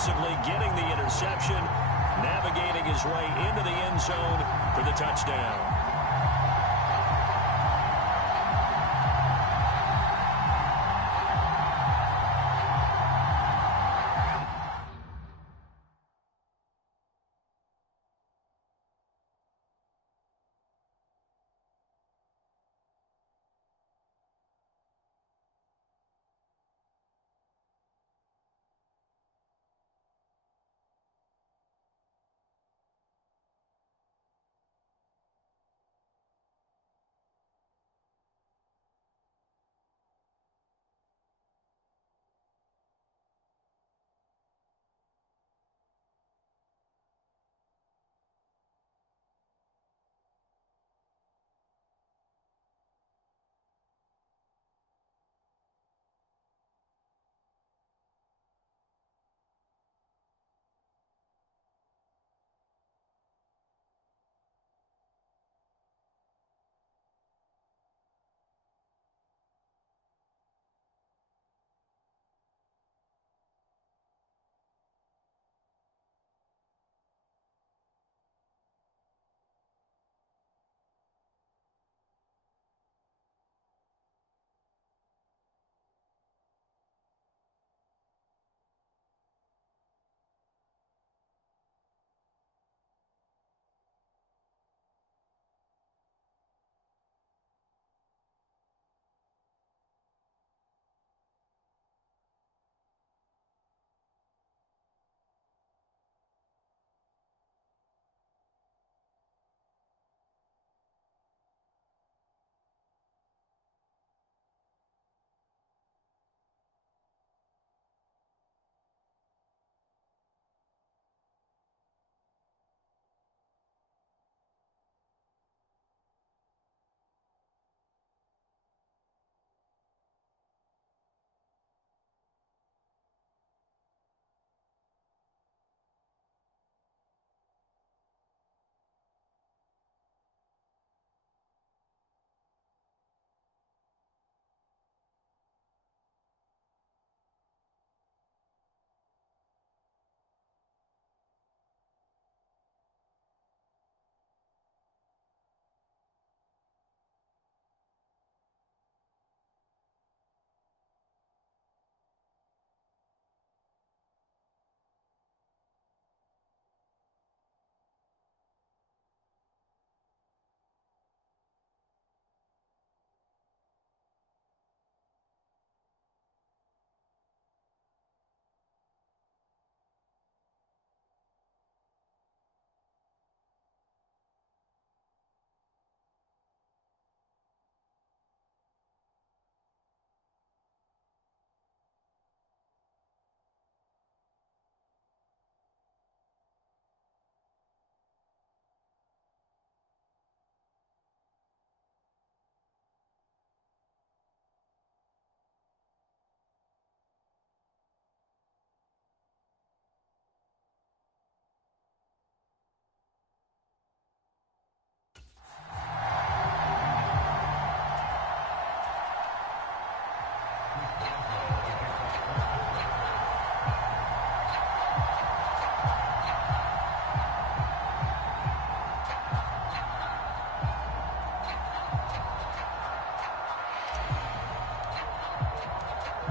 defensively, getting the interception, navigating his way into the end zone for the touchdown.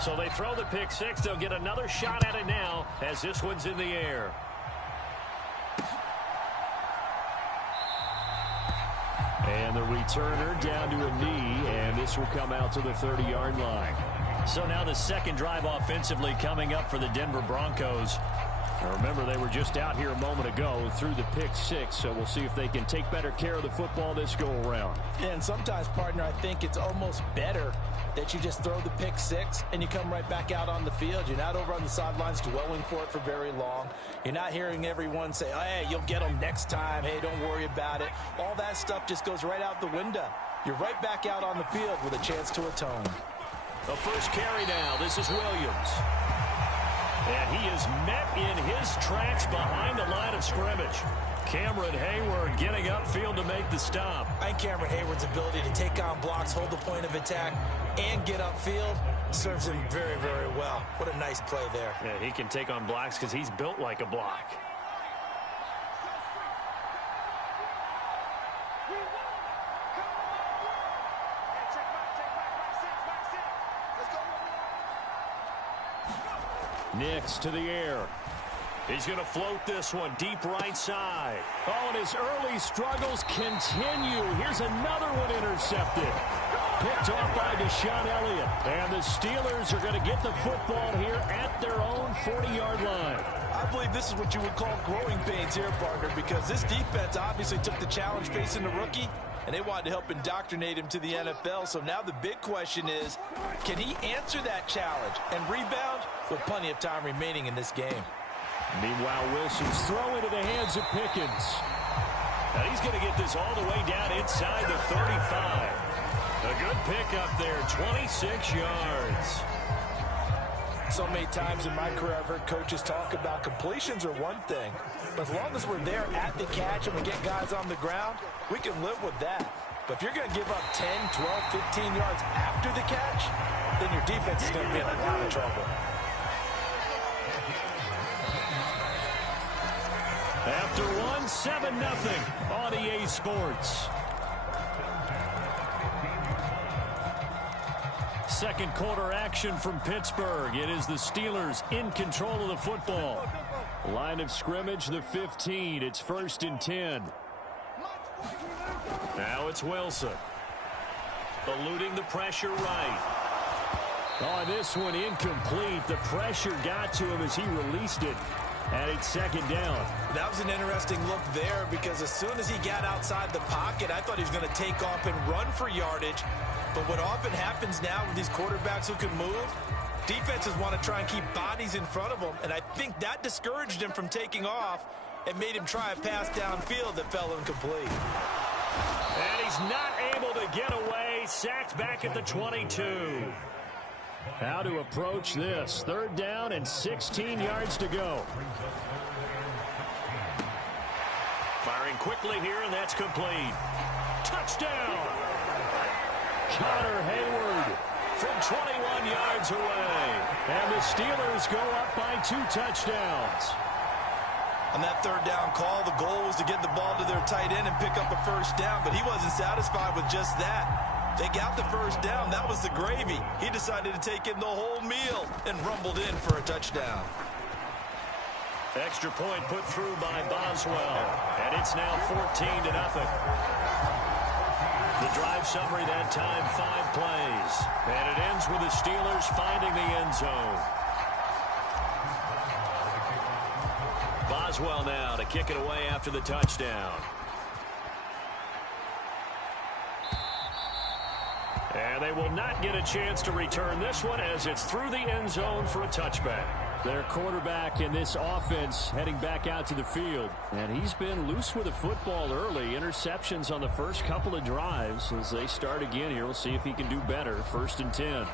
So they throw the pick six. They'll get another shot at it now as this one's in the air. And the returner down to a knee, and this will come out to the 30-yard line. So now the second drive offensively coming up for the Denver Broncos. Now remember, they were just out here a moment ago through the pick six, so we'll see if they can take better care of the football this go-around. Yeah, and sometimes, partner, I think it's almost better that you just throw the pick six and you come right back out on the field. You're not over on the sidelines dwelling for it for very long. You're not hearing everyone say, oh, hey, you'll get them next time. Hey, don't worry about it. All that stuff just goes right out the window. You're right back out on the field with a chance to atone. The first carry now. This is Williams. And he is met in his tracks behind the line of scrimmage. Cameron Hayward getting upfield to make the stop. I think Cameron Hayward's ability to take on blocks, hold the point of attack, and get upfield Serves him very, very well. What a nice play there. Yeah, he can take on blocks because he's built like a block. Nicks to the air. He's going to float this one deep right side. Oh, and his early struggles continue. Here's another one intercepted. Picked off by Deshaun Elliott. And the Steelers are going to get the football here at their own 40-yard line. I believe this is what you would call growing pains here, partner, because this defense obviously took the challenge facing the rookie, and they wanted to help indoctrinate him to the NFL. So now the big question is, can he answer that challenge and rebound with plenty of time remaining in this game? Meanwhile, Wilson's throw into the hands of Pickens. And he's going to get this all the way down inside the 35. A good pickup there, 26 yards. So many times in my career I've heard coaches talk about completions are one thing, but as long as we're there at the catch and we get guys on the ground, we can live with that. But if you're going to give up 10, 12, 15 yards after the catch, then your defense is going to be in a lot of trouble. After one, 7-0 on EA Sports. Second quarter action from Pittsburgh. It is the Steelers in control of the football. Line of scrimmage, the 15. It's 1st and 10. Now it's Wilson. Eluding the pressure right. Oh, this one incomplete. The pressure got to him as he released it. And it's 2nd down. That was an interesting look there because as soon as he got outside the pocket, I thought he was going to take off and run for yardage. But what often happens now with these quarterbacks who can move, defenses want to try and keep bodies in front of them. And I think that discouraged him from taking off and made him try a pass downfield that fell incomplete. And he's not able to get away. Sacked back at the 22. How to approach this. 3rd down and 16 yards to go. Firing quickly here, and that's complete. Touchdown! Connor Hayward from 21 yards away. And the Steelers go up by 2 touchdowns. On that 3rd down call, the goal was to get the ball to their tight end and pick up a 1st down, but he wasn't satisfied with just that. They got the 1st down. That was the gravy. He decided to take in the whole meal and rumbled in for a touchdown. Extra point put through by Boswell. And it's now 14-0. The drive summary that time, 5 plays. And it ends with the Steelers finding the end zone. Boswell now to kick it away after the touchdown. And they will not get a chance to return this one as it's through the end zone for a touchback. Their quarterback in this offense heading back out to the field. And he's been loose with the football early. Interceptions on the first couple of drives. As they start again here, we'll see if he can do better. 1st and 10.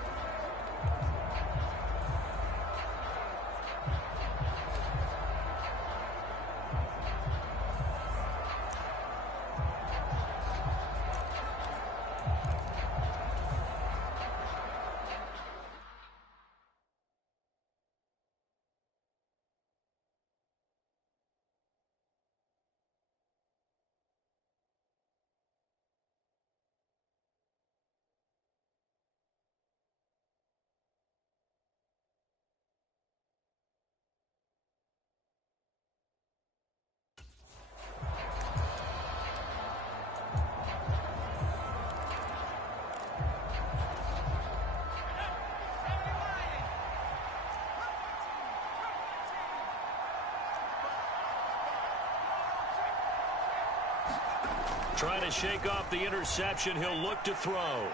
Trying to shake off the interception. He'll look to throw.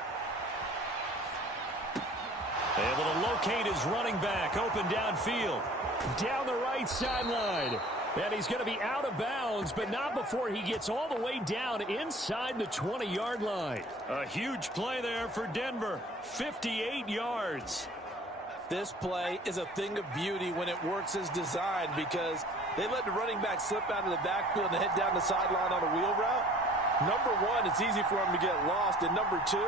Able to locate his running back. Open downfield. Down the right sideline. And he's going to be out of bounds, but not before he gets all the way down inside the 20-yard line. A huge play there for Denver. 58 yards. This play is a thing of beauty when it works as designed because they let the running back slip out of the backfield and head down the sideline on a wheel route. Number one, it's easy for him to get lost. And number two,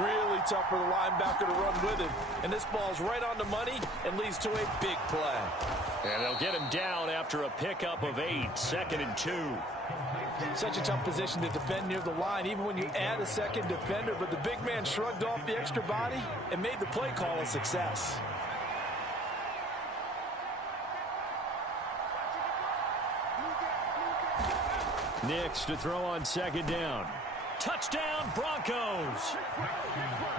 Really tough for the linebacker to run with him. And this ball's right on the money and leads to a big play. And they'll get him down after a pickup of 8, 2nd and 2. Such a tough position to defend near the line, even when you add a second defender. But the big man shrugged off the extra body and made the play call a success. Nix to throw on 2nd down. Touchdown, Broncos.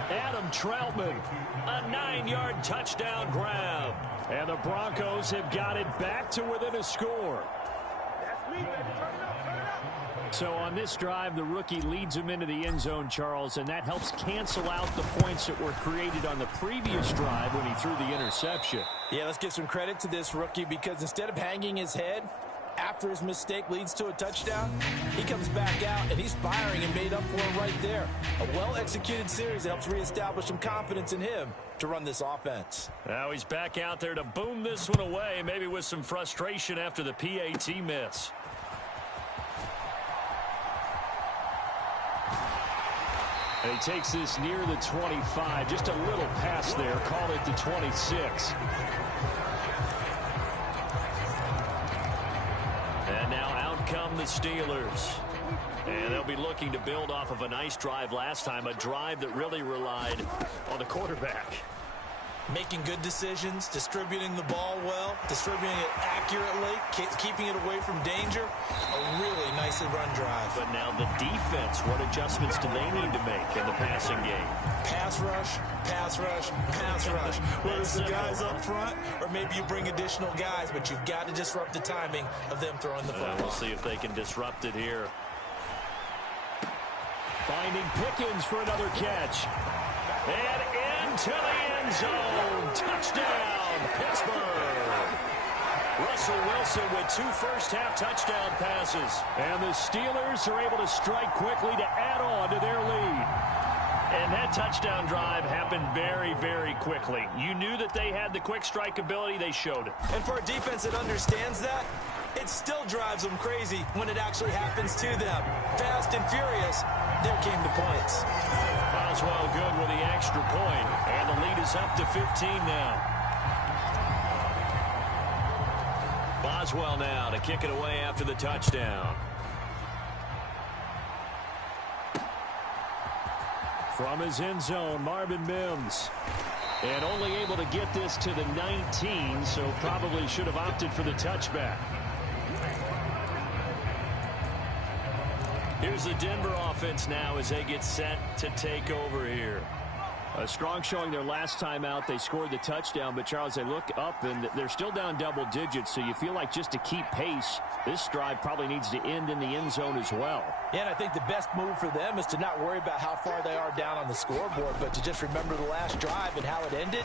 Adam Troutman, a 9-yard touchdown grab. And the Broncos have got it back to within a score. So on this drive, the rookie leads him into the end zone, Charles, and that helps cancel out the points that were created on the previous drive when he threw the interception. Yeah, let's give some credit to this rookie, because instead of hanging his head after his mistake leads to a touchdown, he comes back out and he's firing and made up for it right there. A well-executed series that helps reestablish some confidence in him to run this offense. Now he's back out there to boom this one away, maybe with some frustration after the PAT miss. And he takes this near the 25. Just a little pass there. Call it the 26. And now out come the Steelers. And they'll be looking to build off of a nice drive last time, a drive that really relied on the quarterback. Making good decisions, distributing the ball well, distributing it accurately, keeping it away from danger. A really nicely run drive. But now the defense, what adjustments do they need to make in the passing game? Pass rush, pass rush, pass rush. Whether it's the guys up front or maybe you bring additional guys, but you've got to disrupt the timing of them throwing the football. We'll see if they can disrupt it here. Finding Pickens for another catch. And into the end zone. Touchdown, Pittsburgh. Russell Wilson with 2 first-half touchdown passes. And the Steelers are able to strike quickly to add on to their lead. And that touchdown drive happened very, very quickly. You knew that they had the quick strike ability. They showed it. And for a defense that understands that, it still drives them crazy when it actually happens to them. Fast and furious, there came the points. Boswell good with the extra point, and the lead is up to 15 now. Boswell now to kick it away after the touchdown. From his end zone, Marvin Mims. And only able to get this to the 19, so probably should have opted for the touchback. Here's the Denver offense now as they get set to take over here. A strong showing their last time out. They scored the touchdown, but Charles, they look up and they're still down double digits, so you feel like just to keep pace, this drive probably needs to end in the end zone as well. Yeah, and I think the best move for them is to not worry about how far they are down on the scoreboard, but to just remember the last drive and how it ended.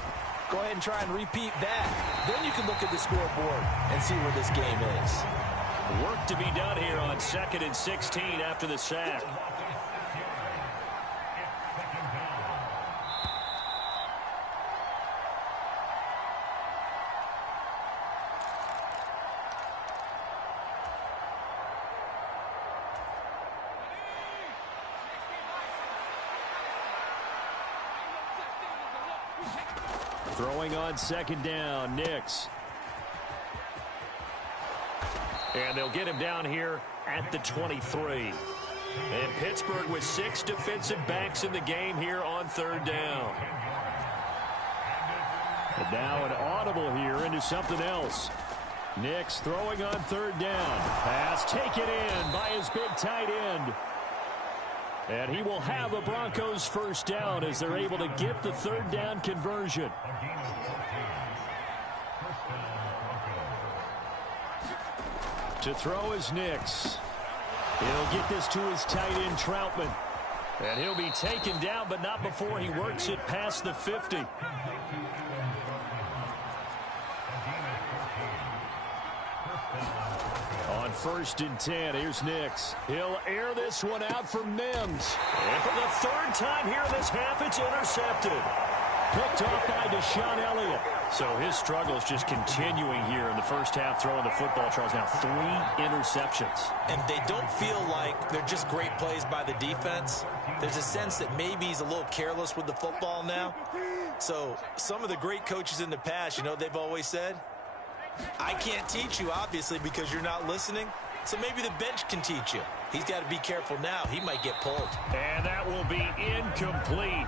Go ahead and try and repeat that. Then you can look at the scoreboard and see where this game is. Work to be done here on 2nd and 16 after the sack. Throwing on 2nd down, Nix. And they'll get him down here at the 23. And Pittsburgh with 6 defensive backs in the game here on 3rd down. And now an audible here into something else. Nix throwing on 3rd down. Pass taken in by his big tight end. And he will have a Broncos first down as they're able to get the 3rd down conversion. To throw is Nix. He'll get this to his tight end, Troutman. And he'll be taken down, but not before he works it past the 50. On 1st and 10, here's Nix. He'll air this one out for Mims. And for the 3rd time here in this half, it's intercepted. picked off by Deshaun Elliott. So his struggles just continuing here in the first half, throwing the football. Charles, now 3 interceptions. And they don't feel like they're just great plays by the defense. There's a sense that maybe he's a little careless with the football now. So some of the great coaches in the past, you know, they've always said, I can't teach you, obviously, because you're not listening. So maybe the bench can teach you. He's got to be careful now. He might get pulled. And that will be incomplete.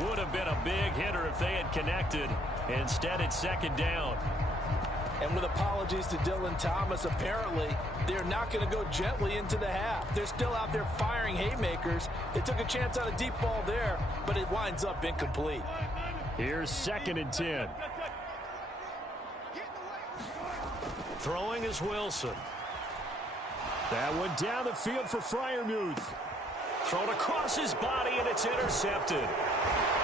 Would have been a big hitter if they had connected. Instead, it's second down. And with apologies to Dylan Thomas, apparently they're not going to go gently into the half. They're still out there firing haymakers. They took a chance on a deep ball there, but it winds up incomplete. Here's 2nd and 10. Throwing is Wilson. That one down the field for Freiermuth. Thrown across his body, and it's intercepted.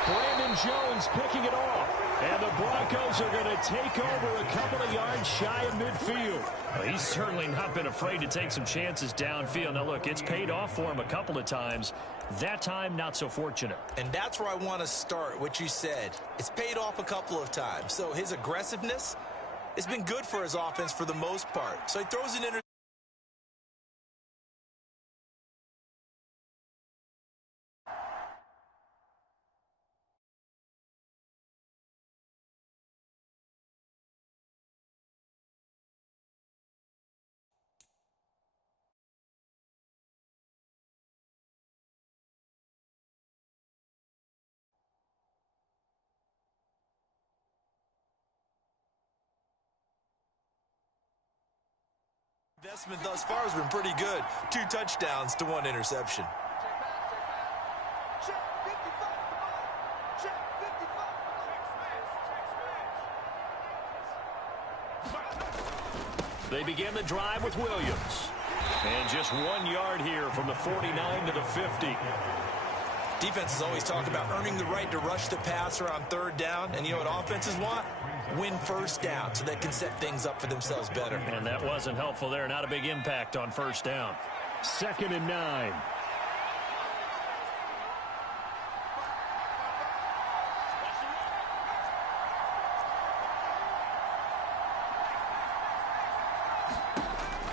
Brandon Jones picking it off. And the Broncos are going to take over a couple of yards shy of midfield. Well, he's certainly not been afraid to take some chances downfield. Now, look, it's paid off for him a couple of times. That time, not so fortunate. And that's where I want to start, what you said. It's paid off a couple of times. So his aggressiveness has been good for his offense for the most part. So he throws an interception. Investment thus far has been pretty good. 2 touchdowns to 1 interception. They begin the drive with Williams. And just 1 yard here from the 49 to the 50. Defenses always talk about earning the right to rush the passer on 3rd down. And you know what offenses want? Win 1st down so they can set things up for themselves better. And that wasn't helpful there. Not a big impact on 1st down. 2nd and 9.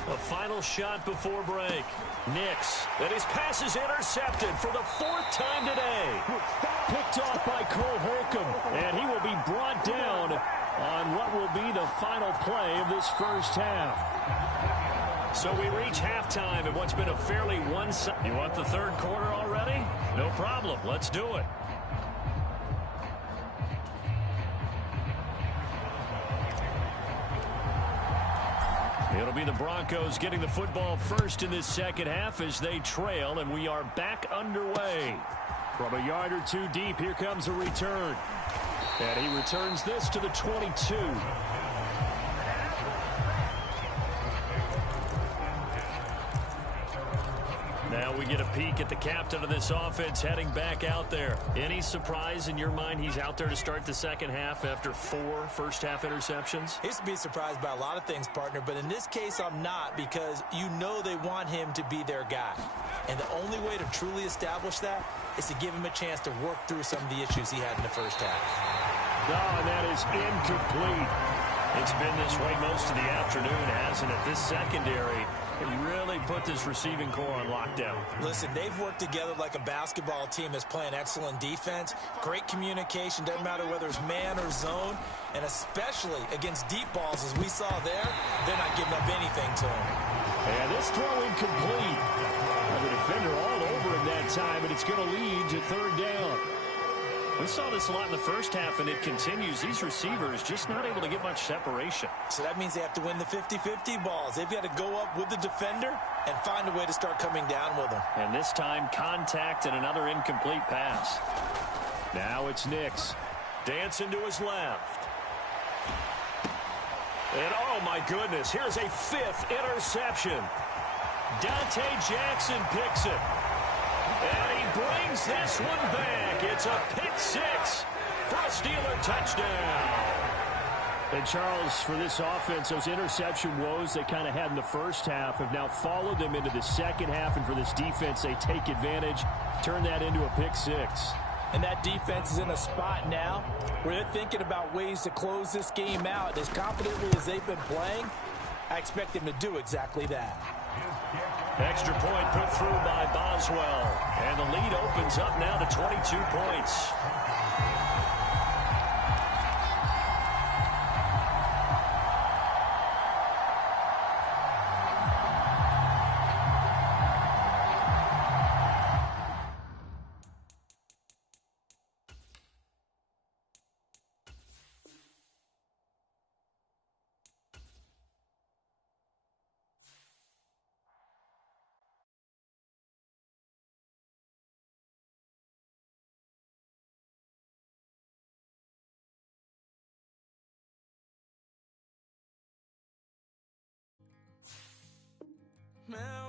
A final shot before break. Nix, and his pass is intercepted for the 4th time today. Picked off by Cole Holcomb, and he will be brought down on what will be the final play of this first half. So we reach halftime in what's been a fairly one-sided. You want the 3rd quarter already? No problem. Let's do it. It'll be the Broncos getting the football first in this second half as they trail, and we are back underway. From a yard or 2 deep, here comes a return. And he returns this to the 22. Now we get a peek at the captain of this offense heading back out there. Any surprise in your mind he's out there to start the second half after 4 first-half interceptions? He used to be surprised by a lot of things, partner, but in this case I'm not, because you know they want him to be their guy. And the only way to truly establish that is to give him a chance to work through some of the issues he had in the first half. Oh, and that is incomplete. It's been this way most of the afternoon, hasn't it? This secondary really put this receiving core on lockdown. Listen, they've worked together like a basketball team that's playing excellent defense. Great communication, doesn't matter whether it's man or zone. And especially against deep balls, as we saw there, they're not giving up anything to him. And this throw incomplete. The defender all over him that time, and it's going to lead to 3rd down. We saw this a lot in the first half, and it continues. These receivers just not able to get much separation. So that means they have to win the 50-50 balls. They've got to go up with the defender and find a way to start coming down with them. And this time, contact and another incomplete pass. Now it's Nix. Dancing to his left. And, oh, my goodness, here's a 5th interception. Dante Jackson picks it. And he brings this one back. It's a pick 6 for a Steeler touchdown. And, Charles, for this offense, those interception woes they kind of had in the first half have now followed them into the second half. And for this defense, they take advantage, turn that into a pick 6. And that defense is in a spot now where they're thinking about ways to close this game out. As confidently as they've been playing, I expect them to do exactly that. Extra point put through by Boswell. And the lead opens up now to 22 points. Now